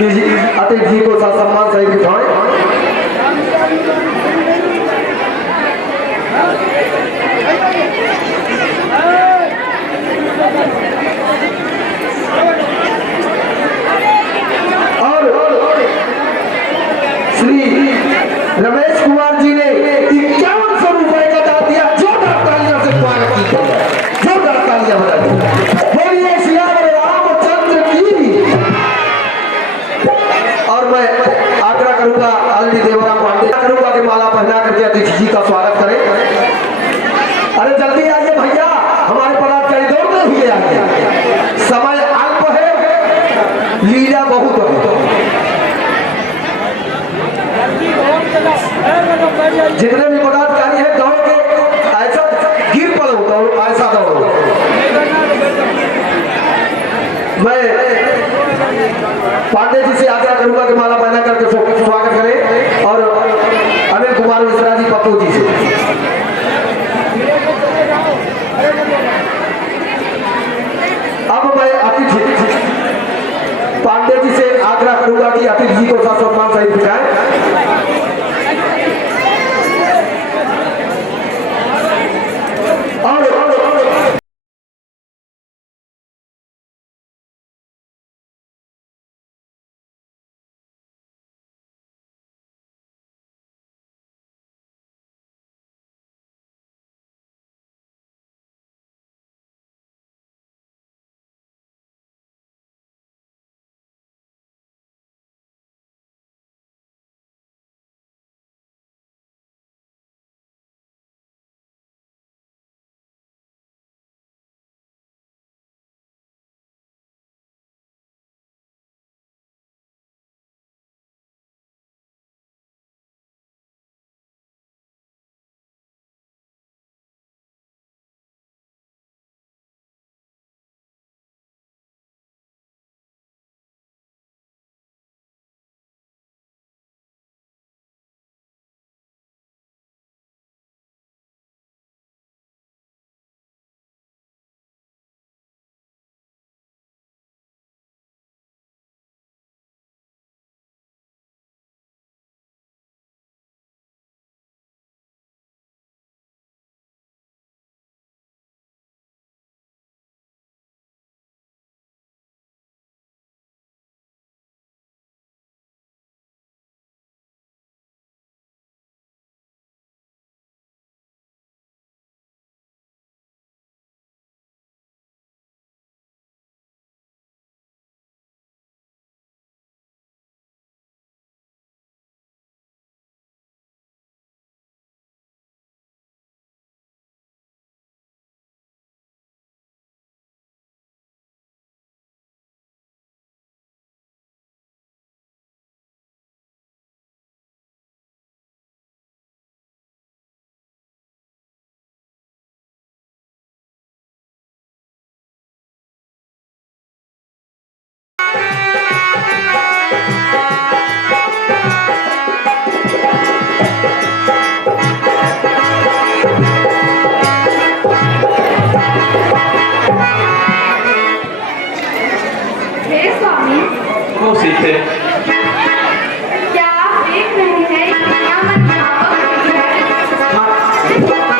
कि अतिथि जी को सम्मान सहित बिठाएं। और श्री रमेश कुमार जी ने 5100 रुपए का दान दिया। जोरदार तालियों से स्वागत कीजिए, जोरदार तालियां बजाइए। बोलिए सियावर रामचंद्र की। और मैं आग्रह करूंगा आदरणीय देवराम पांडे करूंगा कि माला पहना करके अतिथि जी का स्वागत करें। अरे जल्दी आइए भैया, हमारे पदाधिकारी दौड़ते हुए आइए, समय अल्प है, लीला बहुत है। जितने भी पदाधिकारी हैं दौड़ के ऐसा गिर पड़ो, दौड़ो ऐसा दौड़ो। मैं पांडे जी से आग्रह करूंगा कि माला पहना करके स्वागत करें। और अनिल कुमार मिश्रा जी पप्पू जी से अब मैं अतिथि पांडे जी से आग्रह करूंगा कि अतिथि जी को सम्मान सहित बिठाएं।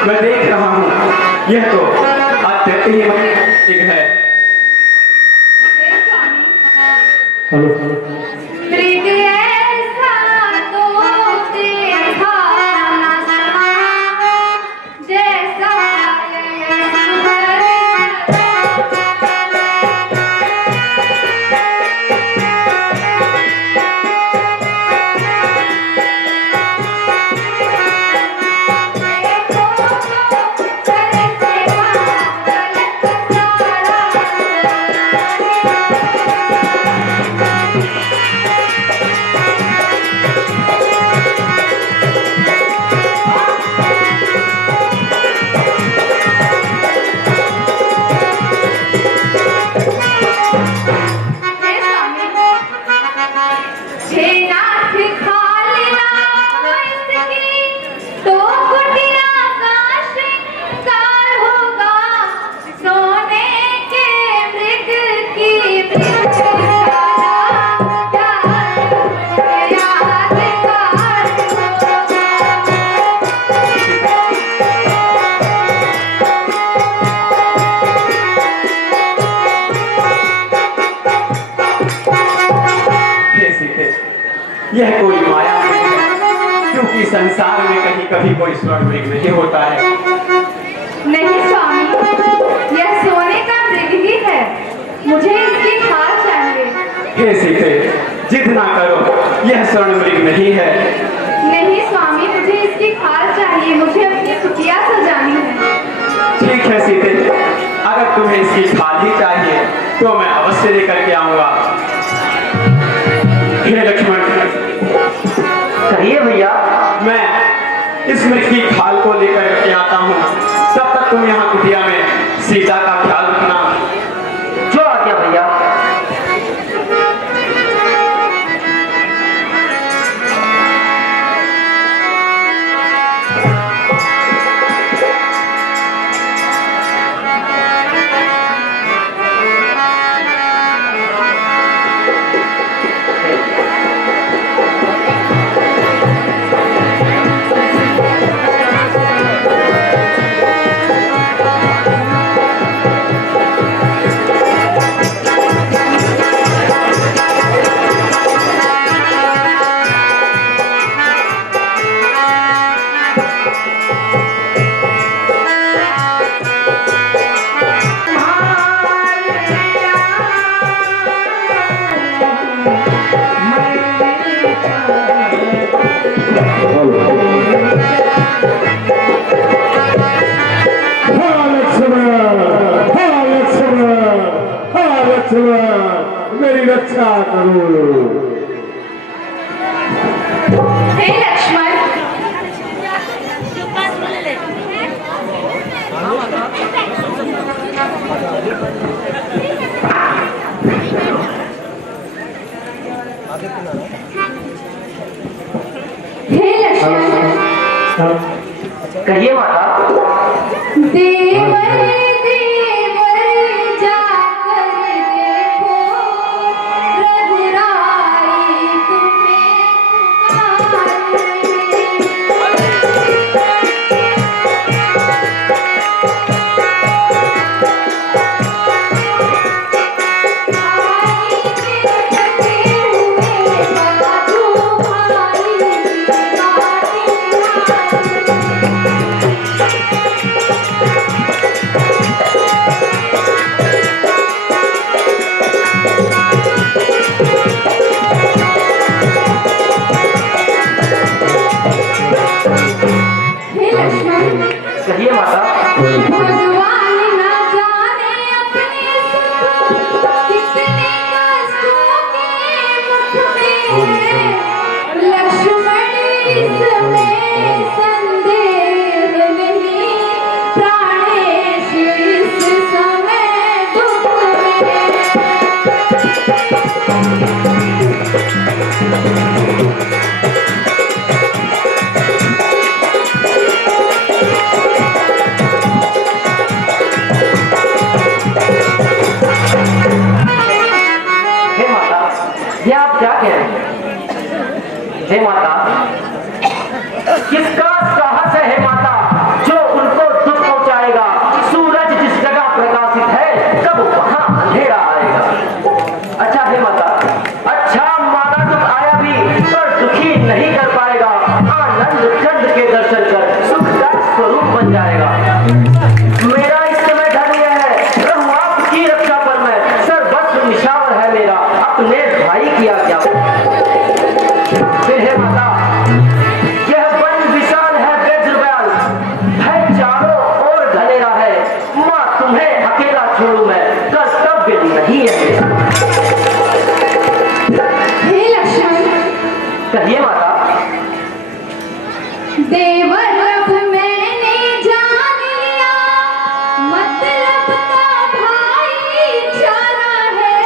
मैं देख रहा हूँ, यह तो अत्यधिक है। हेलो यह कोई माया नहीं है, क्योंकि संसार में कहीं कभी कोई स्वर्ण मृग नहीं होता है। नहीं स्वामी, यह सोने का मृग ही है। मुझे इसकी खाल चाहिए। हे सीते, जिद ना करो, यह स्वर्ण मृग नहीं है। नहीं स्वामी, मुझे इसकी खाल चाहिए। मुझे अपनी कुटिया सजानी है। ठीक है सीते, अगर तुम्हें इसकी खाल ही चाहिए तो मैं अवश्य लेकर के आऊंगा। हे लक्ष्मण, कहिए भैया। मैं इस मृग की खाल को लेकर के आता हूँ, तब तक तुम यहाँ कुटिया में सीता का ख्याल रखना। जो आ गया भैया। मेरी रक्षा करो। हे लक्ष्मण, हे लक्ष्मण, कहिए माता। देवर देवर जाकर देखो, रघुराई तुम्हें कहिए माता। भगवान न जाने अपने सुख, कितने कष्टों के मुख में। लक्ष्मण इसमें संदेह नहीं, प्राणेश इस समय दुख ये आप क्या कह रहे हैं? हे माता, किसका साहस है हे माता जो उनको दुख पहुंचाएगा? सूरज जिस जगह प्रकाशित है, कब वहां अंधेरा आएगा। अच्छा हे माता, अच्छा माना दुख आया भी पर दुखी नहीं कर पाएगा। आनंद चंद्र के दर्शन कर सुख का स्वरूप बन जाएगा। मेरा इस समय धर्म यह है, रहूं आपकी रक्षा पर मैं, सर्वस्व निशावर है मेरा, अपने भाई की आज्ञा। फिर हे माता, यह वन विशाल है बेजुर्बान, भय चारों ओर घनेरा है। माँ तुम्हें अकेला छोड़ू मैं, कर्तव्य नहीं है मेरा। हे लक्ष्मण, कहिए माता। देवर अब मैंने जान लिया, मतलब का भाईचारा है।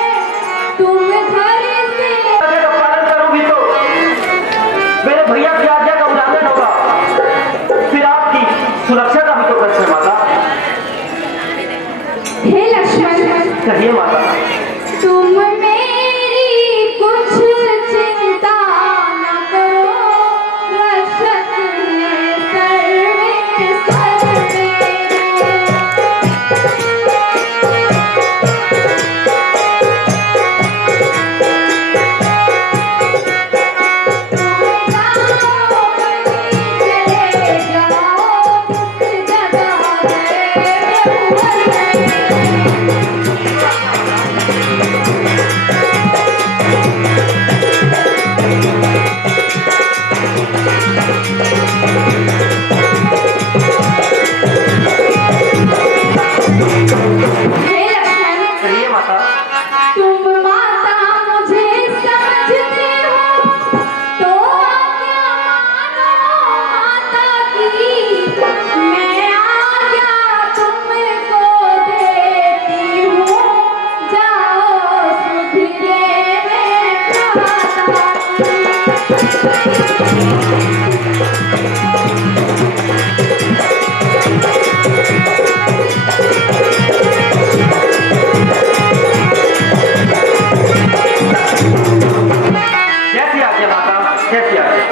तुम घर से आज्ञा का पालन करूंगी तो मेरे भैया की आज्ञा का उल्लंघन होगा, फिर आपकी सुरक्षा का भी तो कष्ट है माता। हे लक्ष्मण, कहिए माता। तुम मेरी कुछ चिंता न करो, रक्षक है हे लक्ष्मण, कहिए माता। तुम माता मुझे समझते हो तो आज्ञा मानो माता की। मैं आज्ञा तुमको देती हूँ, जाओ सुधिरे में भ्राता कैसी आज्ञा माता, कैसी आज्ञा।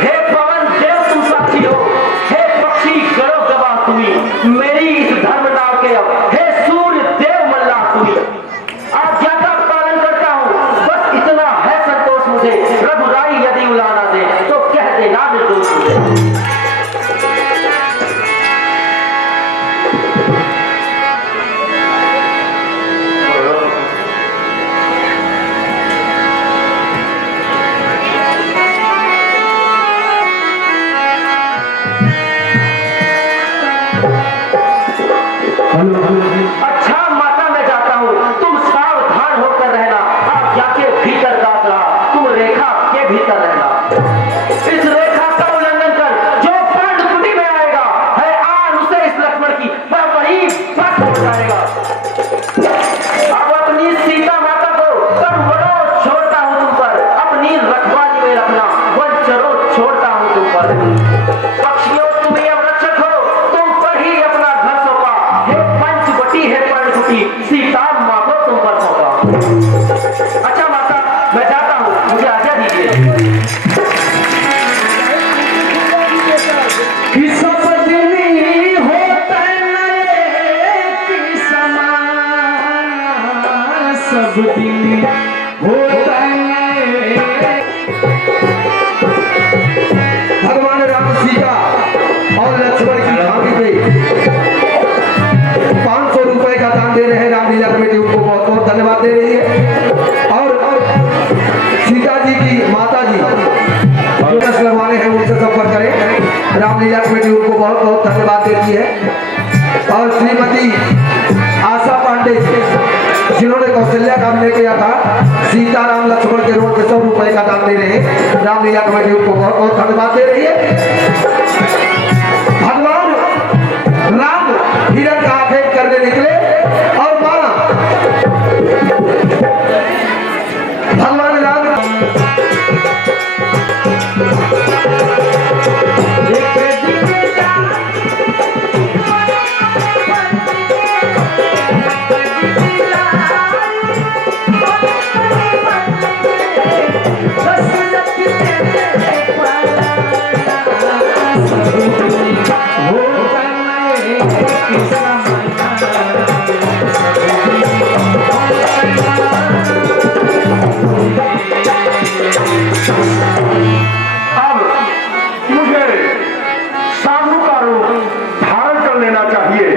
हे पवन देव तुम साक्षी हो, हे पक्षी गरुड़ गवाह तुम्ही, मेरी इस धर्म नाव के अब हे सूर्य देव मल्लाह तुम्ही। आज्ञा का पालन करता हूँ, बस इतना है संतोष मुझे। रघुराई यदि उलाना दे तो कह देना निर्दोष मुझे। अच्छा माता मैं जाता हूँ, तुम सावधान होकर रहना। आज्ञा के भीतर दास रहा, तुम रेखा के भीतर रहना। इस रेखा का उल्लंघन कर जो पर्णकुटी में आएगा है आन उसे इस लक्ष्मण की वह वही फट हो जाएगा। अब अपनी सीता माता को करोड़ों छोड़ता हूँ तुम पर, अपनी रखवाली में रखना वंचरों छोड़ता हूँ तुम पर। पक्षियों तुम्हें अब रक्षक हो, तुम पर ही अपना घर सौंपा। हे पंचवटी है पर्णकुटी, सीता माँ को तुम पर सौंपा। अच्छा माता मैं जाता हूँ, मुझे आज्ञा दीजिए। सब दिन होता है। भगवान राम सीता और लक्ष्मण की झांकी पे 500 रुपए का दान दे रहे हैं। रामलीला कमेटी उनको बहुत बहुत धन्यवाद दे रही है। और सीता जी की माता जी जो दस लगवाने हैं उनसे संपर्क करें। रामलीला कमेटी उनको बहुत बहुत धन्यवाद देती है। और श्रीमती आशा पांडे जिन्होंने कौशल्या का अभिनय किया था, सीता राम लक्ष्मण के रोड पे 100 रुपए का दान दे रहे हैं। रामलीला कमेटी उनको बहुत बहुत धन्यवाद दे रही है। भगवान राम हिरण का आखेट करने निकले और मारा। भगवान राम अब मुझे साधु का रूप धारण कर लेना चाहिए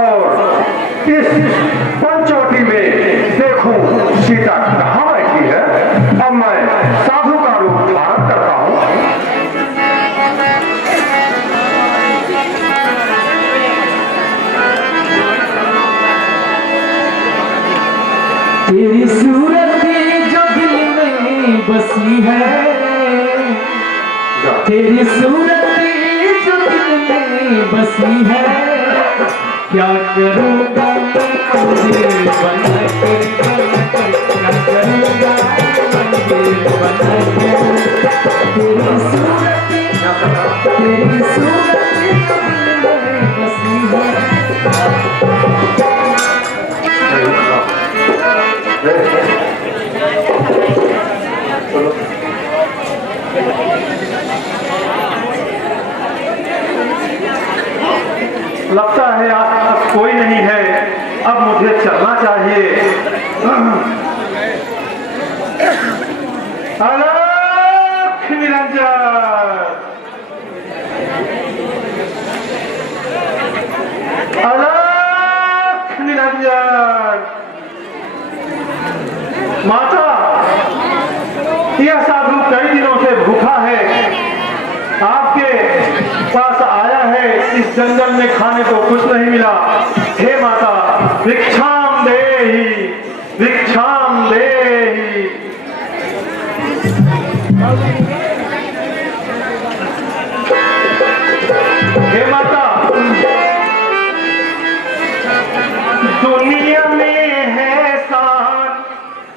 और इस पंचवटी में देखूं सीता कहाँ बैठी है। अब मैं साधु का रूप धारण करता हूँ। तेरी सूरत जो दिल में बसी है, तेरी सूरत जो दिल में बसी है, क्या करूँगा मंदिर बनाकर, क्या करूँगा मंदिर बनाकर। तेरी सूरत जो दिल में बसी है। लगता है आज तक कोई नहीं है, अब मुझे चलना चाहिए। अलख निरंजन, अलख निरंजन। माता इस जंगल में खाने को कुछ नहीं मिला। हे माता भिक्षाम देहि, भिक्षाम देहि। हे माता, दुनिया में है शान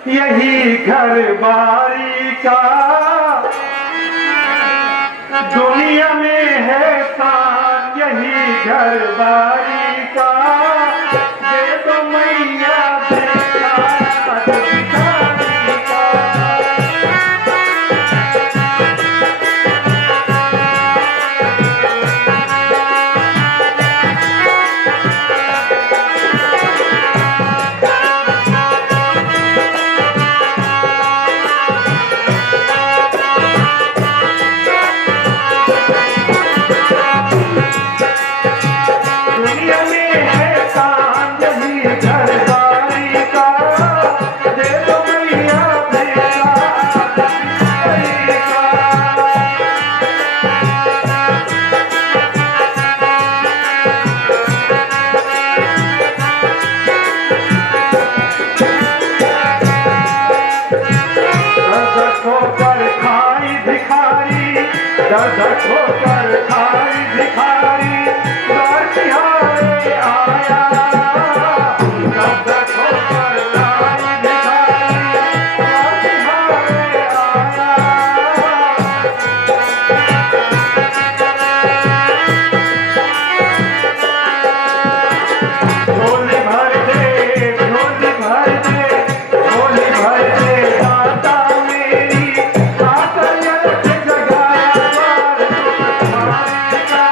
यही घर बारी का, दुनिया में है शान यही घर बारी का। दे दो मैया भिक्षा भिखारी का। दुनिया में है शान यही घर बारी का। दे दो मैया भिक्षा भिखारी का। दर्द ठोकर खाई भिखारी, दर्द ठोकर खाई भिखारी, द्वार तिहारे आया। दर्द ठोकर खाई भिखारी, द्वार तिहारे आया। झोली भर दे, झोली भर दे, झोली भर दे दाता मेरी। आकर यलक जगाया द्वार तुम्हारी का।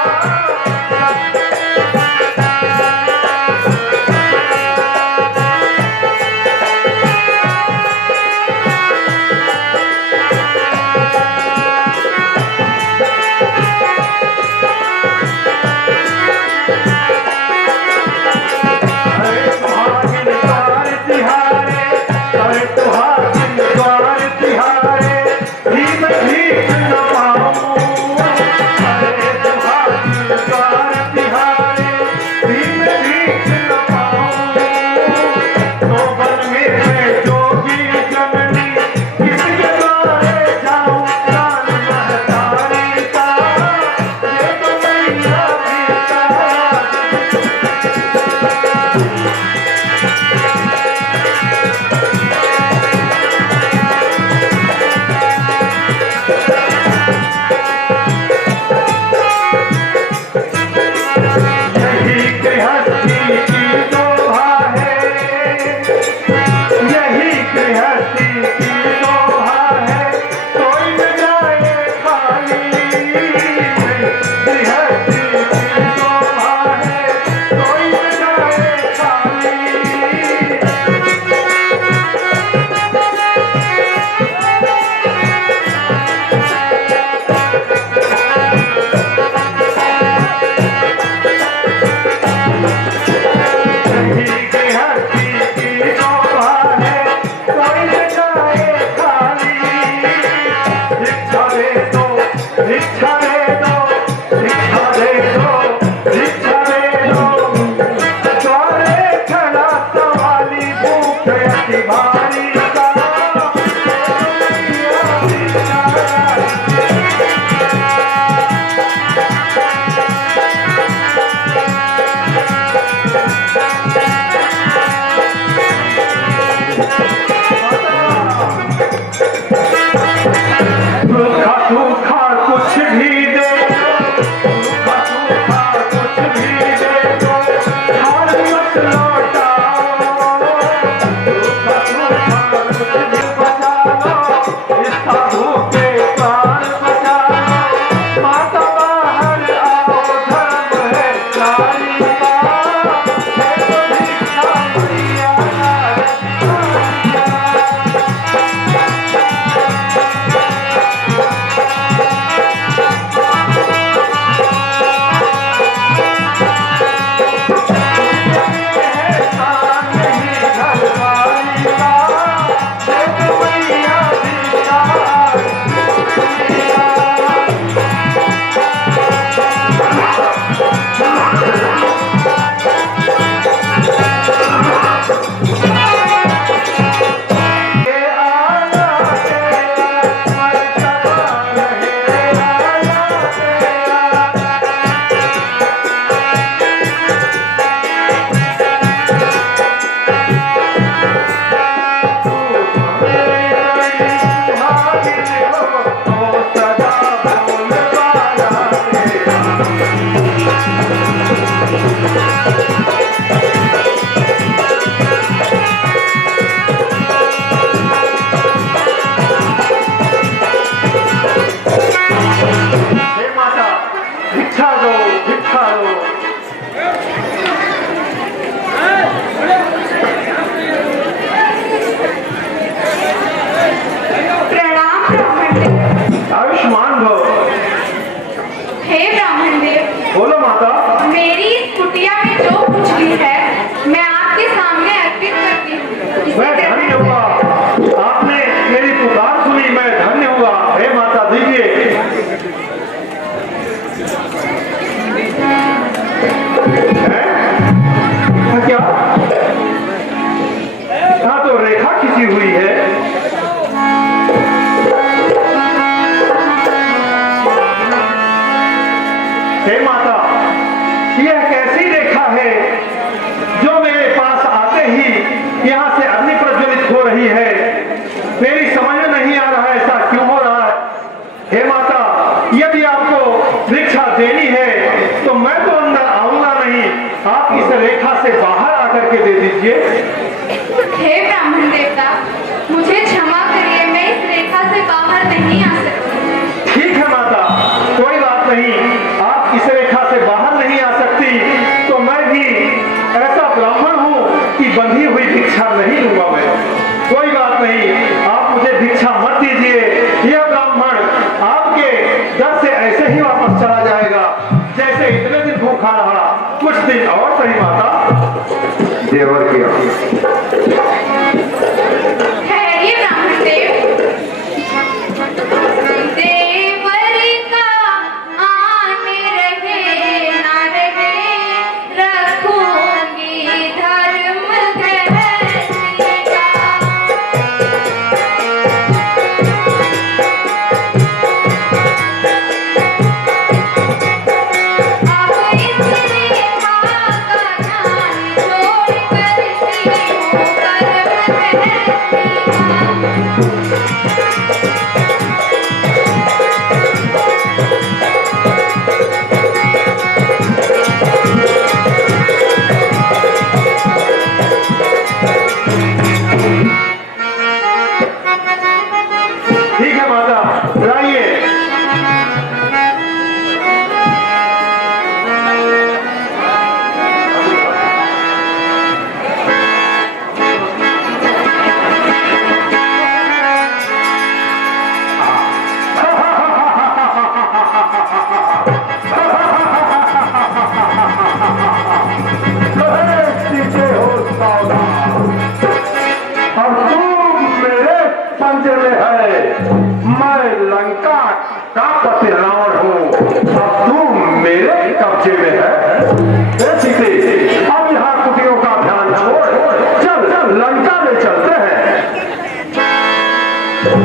में नहीं आ रहा है, ऐसा क्यों हो रहा है? हे माता, यदि आपको भिक्षा देनी है तो मैं तो अंदर आऊंगा नहीं, आप इस रेखा से बाहर आकर के दे दीजिए। हे ब्राह्मण देवता, मुझे क्षमा करिए, मैं इस रेखा से बाहर नहीं आ सकती। ठीक है माता, कोई बात नहीं, आप इस रेखा से बाहर नहीं आ सकती तो मैं भी ऐसा ब्राह्मण हूँ कि बंधी हुई भिक्षा नहीं लूंगा मैं। कोई बात नहीं, आप मुझे भिक्षा मत दीजिए, यह ब्राह्मण आपके दर से ऐसे ही वापस चला जाएगा जैसे इतने दिन भूखा रहा, कुछ दिन और सही माता। देवर किया ठहरिए ब्राह्मण देव, देवर का आने रहे ना रहे, रखूंगी धर्म धैर्य का। अब इस रेखा का ध्यान छोड़ करती हूँ कर्म धैर्य का। ठीक है माता, लाइए। सीधे हो सावधान, अब तुम मेरे पंजे में है, मैं लंका का पति रावण हूँ, अब तुम मेरे कब्जे में है। सीधे अब यहाँ कुटियों का ध्यान छोड़, चल चल लंका में चलते हैं।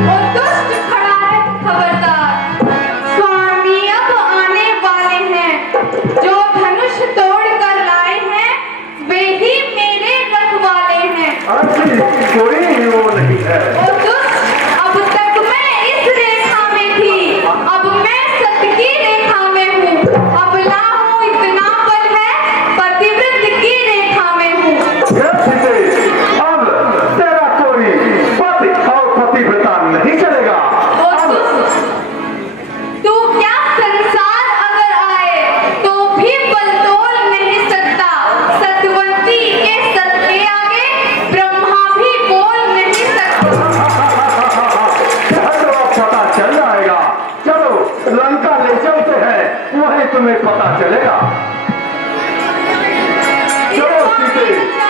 और दुष्ट खड़ा है खबरदार, स्वामी अब आने वाले हैं, जो धनुष तोड़ कर लाए हैं वे ही मेरे रखवाले हैं। ऐसी कोई वो नहीं है। और दुष्ट, अब तक मैं इस रेखा में थी, अब मैं सत्य की रेखा में हूँ, अब ला हूँ इतना बल है, पतिव्रत की रेखा में हूँ। सीधे अब तेरा कोई पति और पतिव्रता नहीं चलेगा। और दुष्ट, तू क्या संसार अगर आए तो भी बल तोल नहीं सकता, सतवंती के सत्य आगे ब्रह्मा भी बोल नहीं सकता। तो अब पता चल जाएगा, चलो लंका ले चलते हैं, वहीं तुम्हें पता चलेगा। चलो सीधे,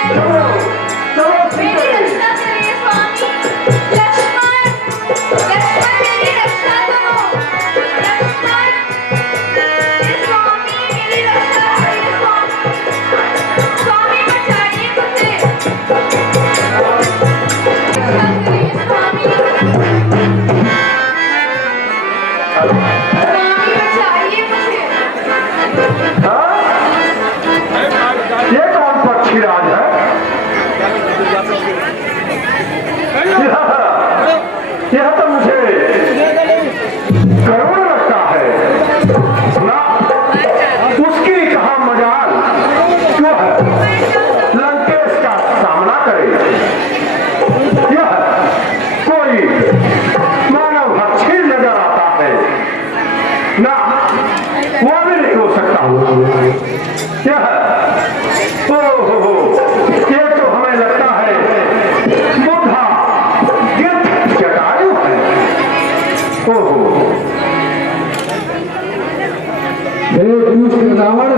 चलो चलो मेरी सीधे। रक्षा करिए स्वामी, लक्ष्मण, लक्ष्मण मेरी रक्षा करो, लक्ष्मण, हे स्वामी मेरी रक्षा करिए स्वामी, स्वामी बचाइए मुझे, रक्षा करिए स्वामी, स्वामी बचाइए मुझे। हाँ? ये कौन पक्षीराज है? यह तो मुझे करुण लगता है ना, उसकी कहा मजाल क्यों है लंकेश का सामना करे। यह कोई मानव भक्षी नजर आता है ना, वो भी नहीं हो सकता। यह ओहो, ये तो हमें लगता है बुद्धा गिद्ध जटायु है। ओहो, हे दुष्ट रावण,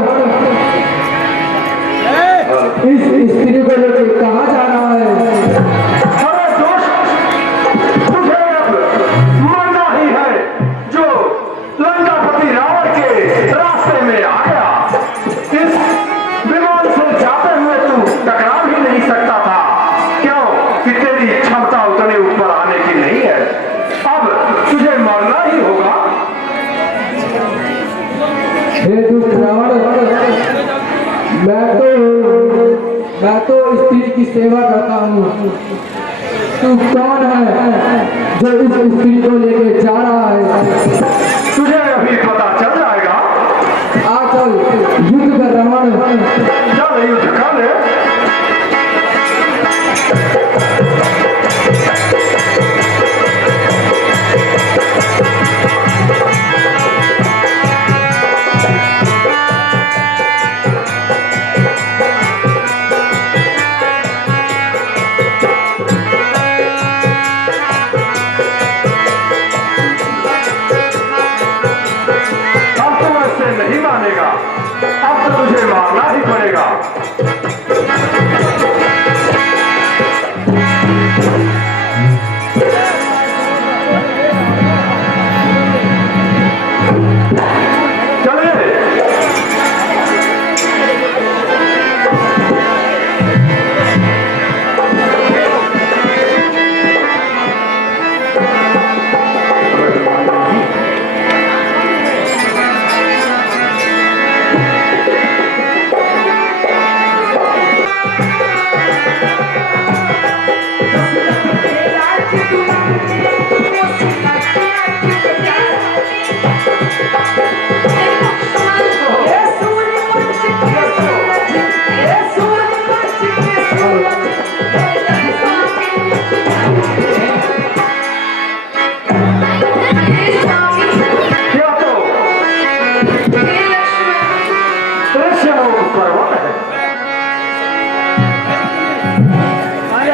इस स्त्री को लेकर कहाँ जा रहा है? अरे दोस्त, तुझे अब मरना ही है जो लंकापति रावण के रास्ते में आ गया। इस विमान से जाते हुए तू टकरा भी नहीं सकता था, क्यों कि तेरी क्षमता उतने ऊपर आने की नहीं है। अब तुझे मरना ही होगा। हे दुष्ट रावण, मैं तो स्त्री की सेवा करता हूँ, तू कौन है जो इस स्त्री को लेके जा रहा है? तुझे अभी पता चल जाएगा। आ चल युद्ध कर रमण। चल युद्ध कर ले। नहीं मानेगा, अब तो तुझे मारना ही पड़ेगा।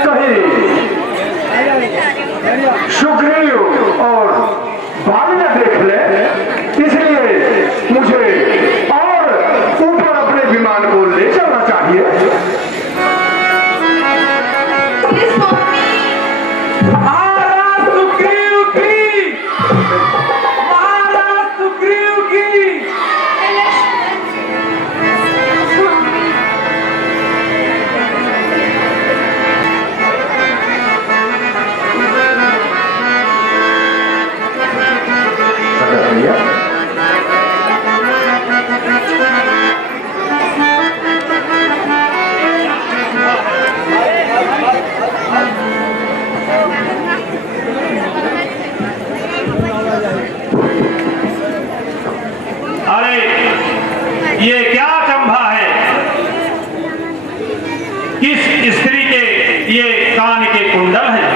चले सुग्रीव और भालू देख ले, इसलिए मुझे और ऊपर अपने विमान को ले चलना चाहिए। महाराज सुग्रीव की, महाराज सुग्रीव की। अरे ये क्या चंभा है? किस स्त्री के ये कान के कुंडल हैं?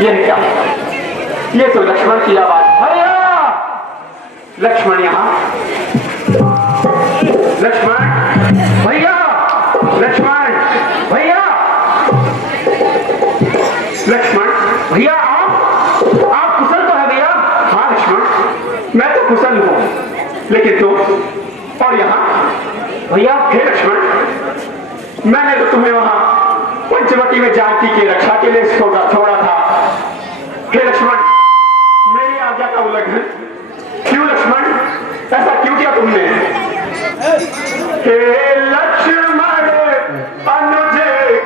ये क्या? ये तो लक्ष्मण की आवाज। भैया लक्ष्मण यहाँ, लक्ष्मण भैया, लक्ष्मण भैया, लक्ष्मण भैया, आप कुशल तो है भैया? हाँ लक्ष्मण मैं तो कुशल हूँ, लेकिन तुम और यहाँ भैया? हे लक्ष्मण मैंने तो तुम्हें वहां पंचवटी में जानकी की रक्षा के लिए छोड़ा था। हे लक्ष्मण मेरी आज्ञा का उल्लंघन क्यों? लक्ष्मण ऐसा क्यों किया तुमने? हे लक्ष्मण अनुज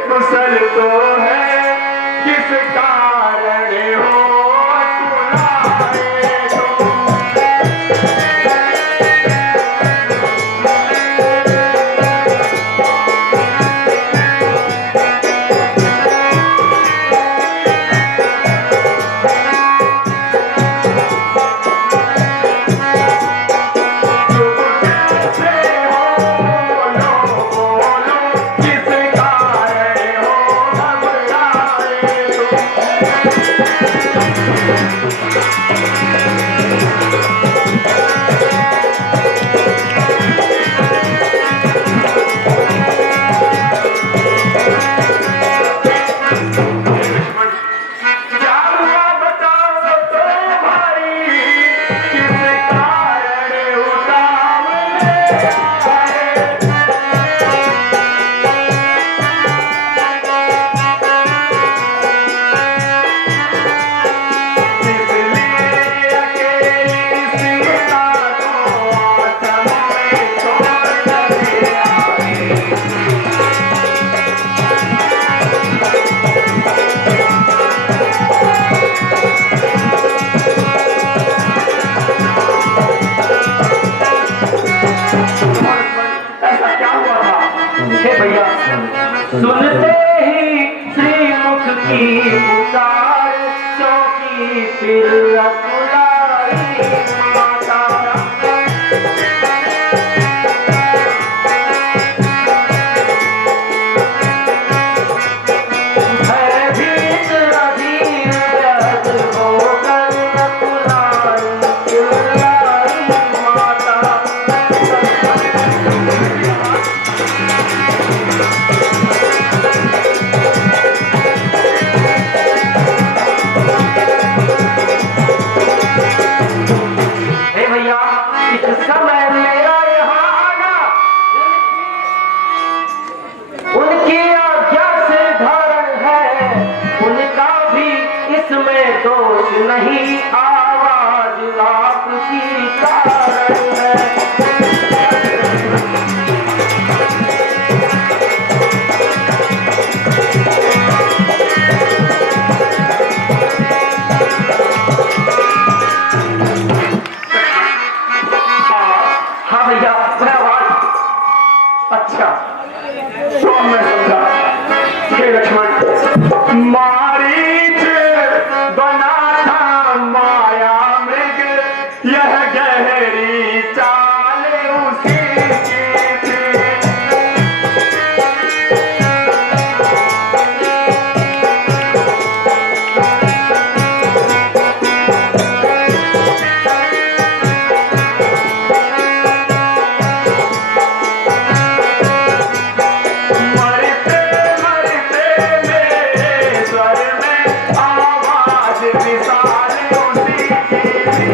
कुशल तो है, किस कारण हो तुलाए तुम? सुनते ही श्रीमुख की पुकार, चौकी फिर अकुलाई माता। भयभीत अधीर व्रत होकर अकुलाई चिल्लाई माता। हे भैया, इस समय मेरा यहाँ आना उनकी आज्ञा से धारण है, उनका भी इसमें दोष नहीं, आवाज आपकी कारण है। हाँ भैया, मैं आवाज अच्छा तो मैं समझा। हे लक्ष्मण, मारीच बना था माया मृग, यह गहरी चाल उसी की थी। मरते मरते मेरे स्वर में आवाज विशाल उसी की थी।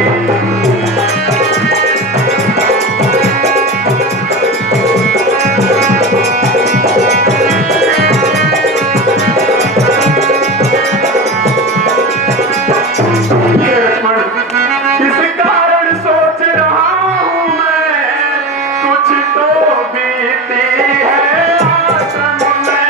हे लक्ष्मण, इस कारण सोच रहा हूँ मैं, कुछ तो बीती है आश्रम में।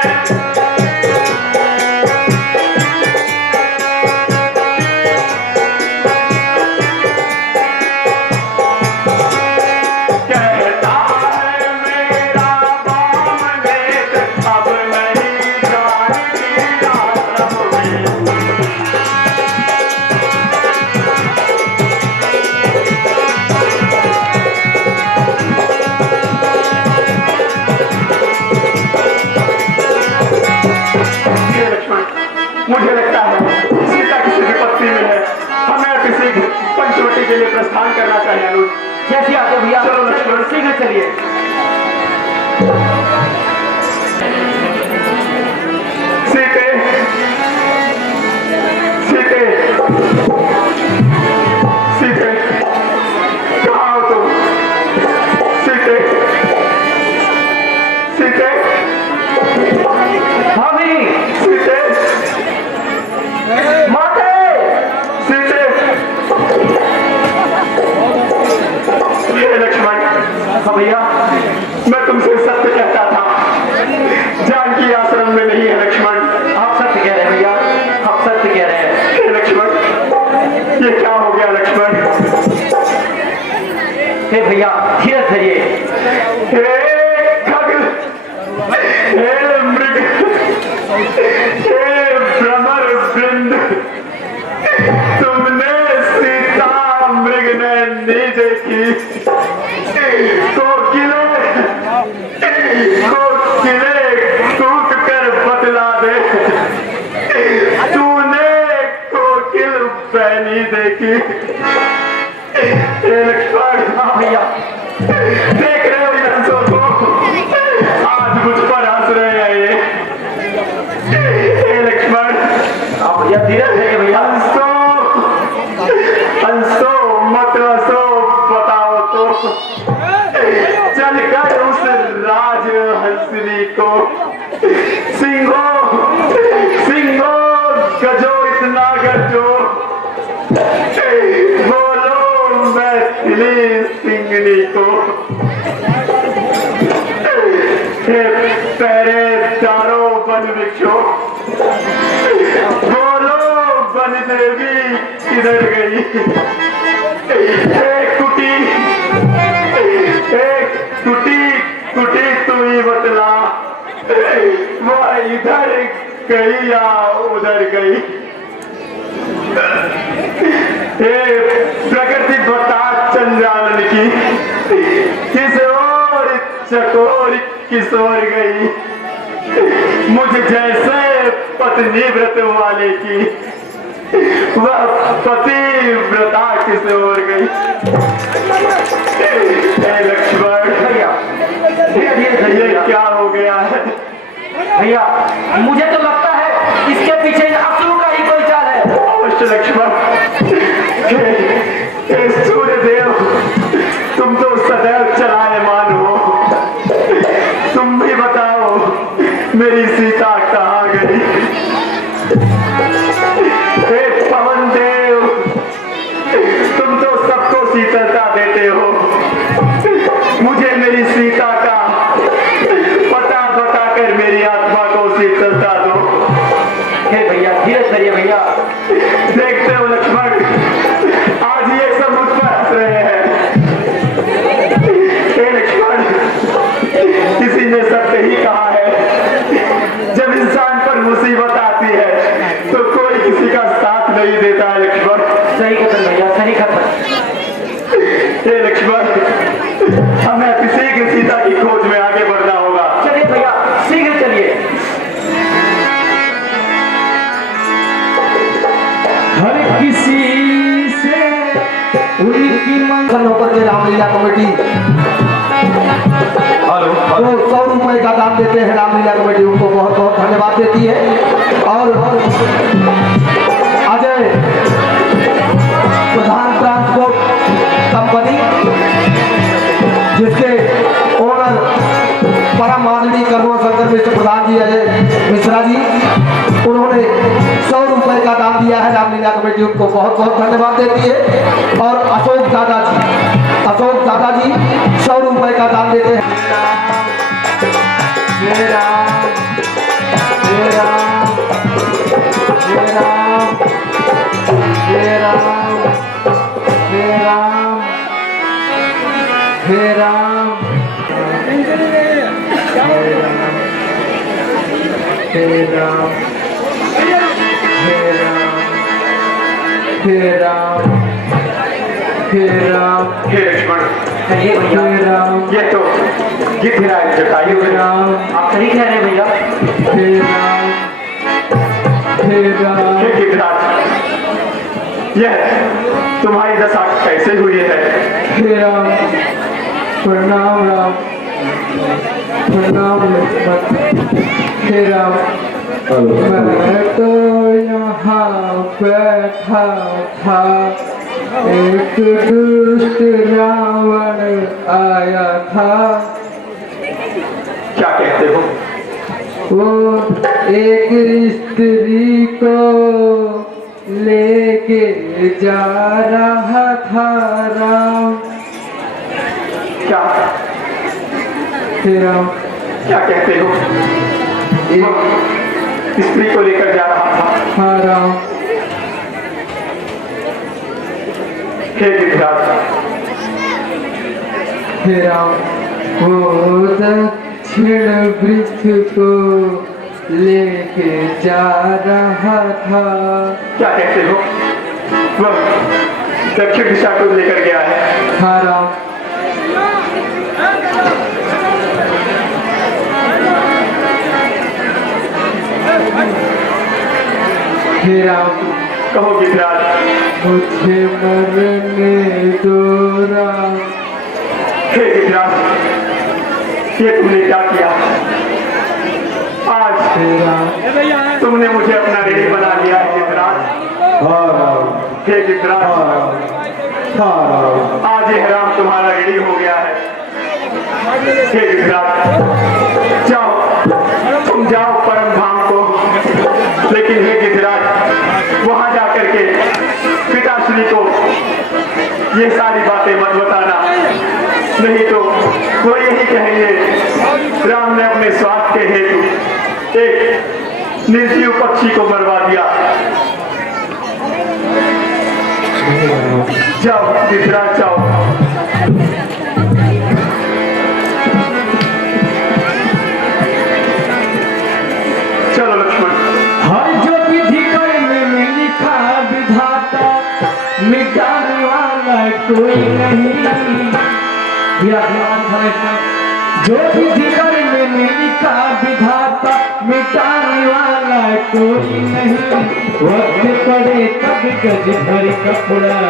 कहता है मेरा बामनेत, अब नहीं जानती आश्रम में। हे लक्ष्मण, मुझे लगता है सीता किसी विपत्ति में है, हमें किसी पंचवटी के लिए प्रस्थान करना चाहिए। अनुज, जैसे आते भैया, चलो लक्ष्मण। शीघ्र चलिए। सीते, सीते, सीते, कहाँ हो तुम? सीते, सीते, भाभी, सीते, माते। सीते। हे लक्ष्मण, हाँ भैया, मैं तुमसे सत्य कहता था, जानकी आश्रम में नहीं है लक्ष्मण। आप सत्य कह रहे हैं भैया, आप सत्य कह रहे हैं। हे लक्ष्मण, ये क्या हो गया लक्ष्मण? हे भैया, धीरज धरिए। हे खग, हे मृग, हे भ्रमर वृंद, तुमने सीता मृग ने नहीं देखी। कोकिले कूक कर बतला दे, तूने कोकिल पहनी देखी। हे लक्ष्मण, हाँ भैया, देख रहे हो इन हंसों को? आज मुझ पर हंस रहे हैं ये। हे लक्ष्मण, हाँ भैया, धीरज धरिए भैया। हंसो, हंसो मत हंसो, बताओ तो चलकर उस राज हंसनी को सिंहो, सिंहो गजो इतना गजो, बोलो मैथिली सिंगनी को। हे पहरेदारों वन वृक्षों, बोलो वन देवी किधर गई? एक कुटी, एक कुटी, कुटी तू ही बतला, वो गई या उधर गई। प्रकृति बता चंद्रानन की किस ओर चकोर किशोर गई। मुझे जैसे पत्नी व्रत वाले की वह पति व्रता किशोर गई। लक्ष्मण भैया ये क्या हो गया है? भैया मुझे तो लगता है इसके पीछे इन असुरों का ही कोई चाल है। अवश्य लक्ष्मण। सूर्यदेव तुम तो सदैव चलायमान हो। तुम भी बताओ मेरी सीता कहाँ गई? हे पवन देव तुम तो सबको शीतलता देते हो। मुझे मेरी सीता का पता बताकर मेरी आत्मा को शीतलता दो। हे भैया धीरे धीरे भैया। देखते हो लक्ष्मण आज ये सब मुझ पर हंस रहे हैं। हे लक्ष्मण किसी ने सत्य ही कहा है जब इंसान पर मुसीबत आती है तो कोई किसी का साथ नहीं देता है। लक्ष्मण सही कथन भैया सही कथन। हे लक्ष्मण हमें शीघ्र सीता की खोज में आगे बढ़ना होगा। चलिए भैया शीघ्र चलिए। हर किसी से उनकी मन नौकर के रामलीला कमेटी वो 100 रुपए का दान देते हैं। रामलीला कमेटी उनको बहुत बहुत धन्यवाद देती है। और अजय प्रधान ट्रांसपोर्ट कंपनी जिसके ओनर परम आदरणीय कन्वा शंकर मिश्र प्रधान जी अजय मिश्रा जी उन्होंने 100 रुपए का दान दिया है। रामलीला कमेटी उनको बहुत बहुत धन्यवाद देती है। और अशोक दादा जी 100 रुपए का दान देते हैं। हे राम हे राम हे राम हे राम हे राम हे राम हे राम हे राम हे राम हे लक्ष्मण चलिए भैया। हे राम ये तो गिद्धराज जटायु है। आप सही कह रहे हैं भैया। हे राम हे राम हे गिद्धराज यह तुम्हारी दशा कैसे हुई है? हे राम प्रणाम राम प्रणाम लक्ष्मण। हे राम मैं तो यहाँ बैठा था एक दुष्ट रावण आया था। क्या कहते हो? वो एक स्त्री को लेके जा रहा था राम। क्या हे राम क्या कहते हो? एक स्त्री को लेकर जा रहा था। हाँ राम हे गिद्धराज हे राम वो दक्षिण वृक्ष को लेके जा रहा था। क्या कहते हो? वह दक्षिण दिशा को लेकर गया है। हाँ राम हे राम कहो गिद्धराज। मुझे मरने दो राम। हे गिद्धराज ये तुमने क्या किया? आज हे राम तुमने मुझे अपना ऋणी बना लिया है गिद्धराज। हे गिद्धराज आज यह राम तुम्हारा ऋणी हो गया है। हे गिद्धराज जाओ तुम जाओ परम धाम को। लेकिन हे गिद्धराज वहां जाकर के पिताश्री को ये सारी बातें मत बताना, नहीं तो वो यही कहेंगे राम ने अपने स्वार्थ के हेतु एक निर्जीव पक्षी को मरवा दिया। जाओ गिद्धराज जाओ। चलो लक्ष्मण कोई नहीं। जो विधि कर्म में लिखा विधाता मिटाने वाला कोई नहीं। वक्त पड़े तब गज भर कपड़ा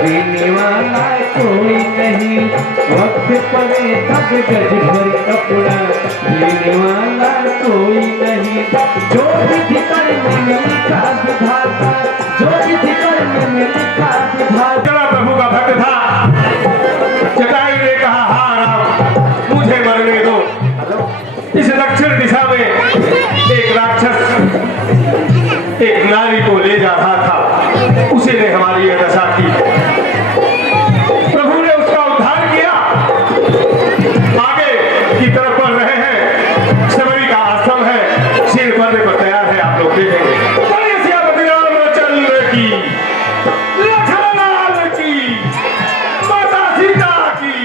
देने वाला कोई नहीं। वक्त पड़े तब गज भर कपड़ा देने वाला कोई नहीं। जो विधि कर्म में लिखा विधाता, जो विधि कर्म में लिखा विधाता। प्रभु का भक्त था। जटायु ने कहा, हाँ राम, मुझे मरने दो। इस दक्षिण दिशा में एक राक्षस एक नारी को ले जा रहा था, उसी ने हमारी यह दशा की। प्रभु ने उसका उद्धार किया। आगे की तरफ बढ़ रहे हैं, शबरी का आश्रम है, सिर बनने पर तैयार है, आप लोग देखेंगे। रामचंद्र की, लखनलाल की, माता सीता की।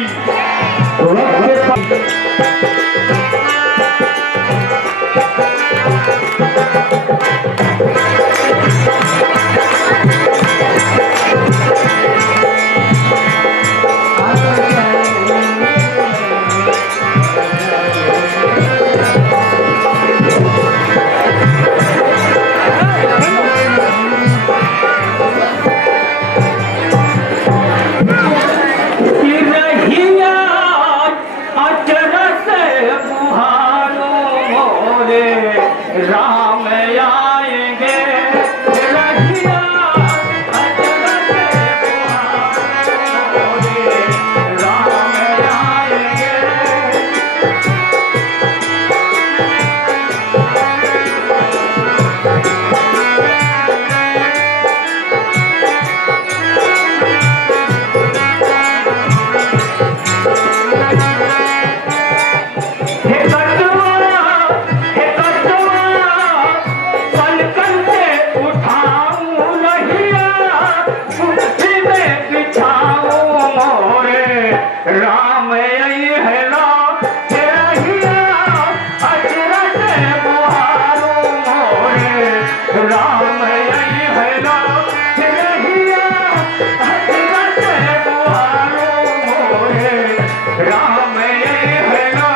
राम आएंगे रहिया अजर से बुहारो रे। राम आएंगे। राम आई है लो रहिया अजर से बुहारो मोरे। राम आई है लो रहिया अजर से बुहारो मोरे। राम आई है लो।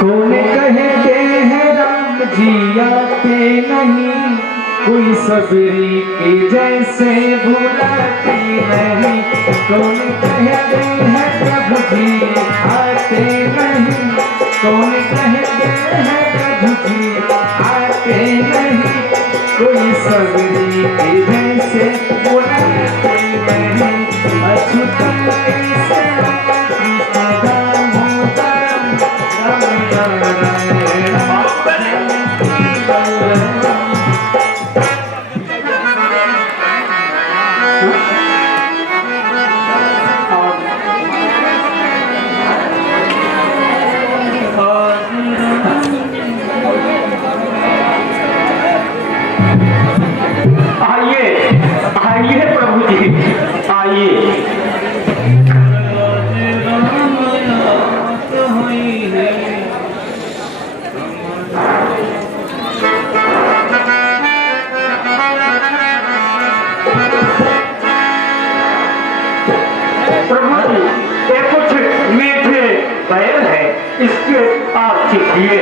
कौन कहते हैं राम जी आते नहीं, कोई सबरी के जैसे भुलाती नहीं। कौन कहते हैं प्रभु जी आते नहीं, कौन कहते हैं प्रभु जी आते नहीं, कोई सबरी के जैसे भुलाती इसके आप चिखिए।